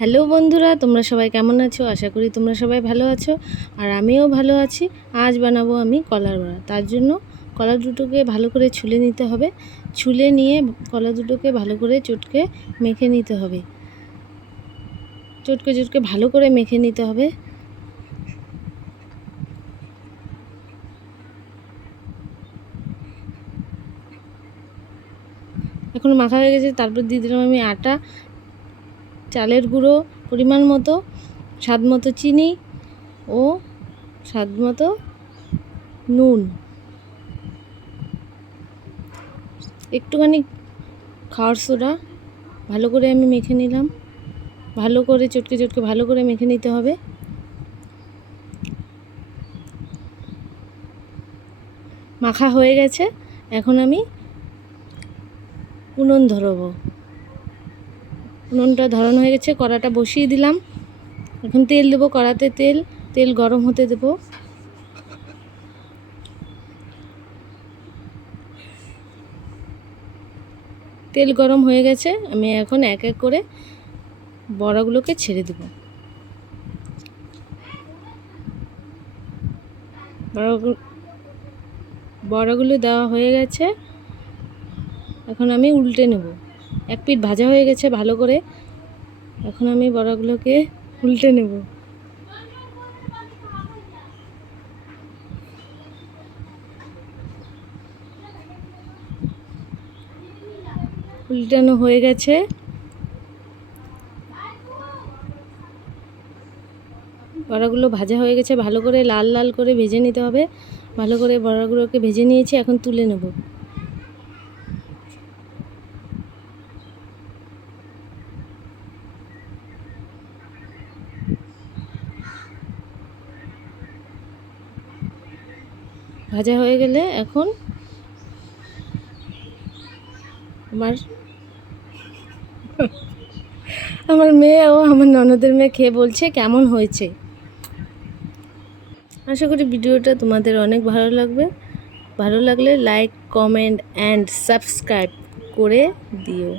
Hello বন্ধুরা, তোমরা সবাই কেমন আছো? আশা করি তোমরা সবাই ভালো আছো। আর আমিও ভালো আছি। আজ বানাবো আমি কলার বড়া। তার জন্য কলা দুটোকে ভালো করে ছুলে নিতে হবে। ছুলে নিয়ে কলা দুটোকে ভালো করে চটকে মেখে নিতে হবে। চটকে চটকে ভালো করে মেখে নিতে হবে। এখন মাখা হয়ে গেছে, তারপর দিয়ে দিলাম আমি আটা। চালের গুঁড়ো পরিমাণ মতো, স্বাদ মতো চিনি ও স্বাদ মতো নুন। একটুখানি খাওয়ার সোডা ভালো করে আমি মেখে নিলাম। ভালো করে চটকে চটকে ভালো করে মেখে নিতে হবে। মাখা হয়ে গেছে। এখন আমি উনুন ধরবো। উনুনটা ধরানো হয়ে গেছে, কড়াটা বসিয়ে দিলাম। এখন তেল দেবো কড়াতে তেল তেল গরম হতে দেবো। তেল গরম হয়ে গেছে, আমি এখন এক এক করে বড়াগুলোকে ছেড়ে দেব। বড়াগুলো দেওয়া হয়ে গেছে। এখন আমি উল্টে নেব। এক পিঠ ভাজা হয়ে গেছে ভালো করে। এখন আমি বড়াগুলোকে উল্টে নেব। উল্টানো হয়ে গেছে। বড়াগুলো ভাজা হয়ে গেছে, ভালো করে লাল লাল করে ভেজে নিতে হবে। ভালো করে বড়াগুলোকে ভেজে নিয়েছি, এখন তুলে নেব। ভাজা হয়ে গেলে এখন আমার আমার মেয়ে ও আমার ননদের মেয়ে খেয়ে বলছে কেমন হয়েছে। আশা করি ভিডিওটা তোমাদের অনেক ভালো লাগবে। ভালো লাগলে লাইক কমেন্ট অ্যান্ড সাবস্ক্রাইব করে দিও।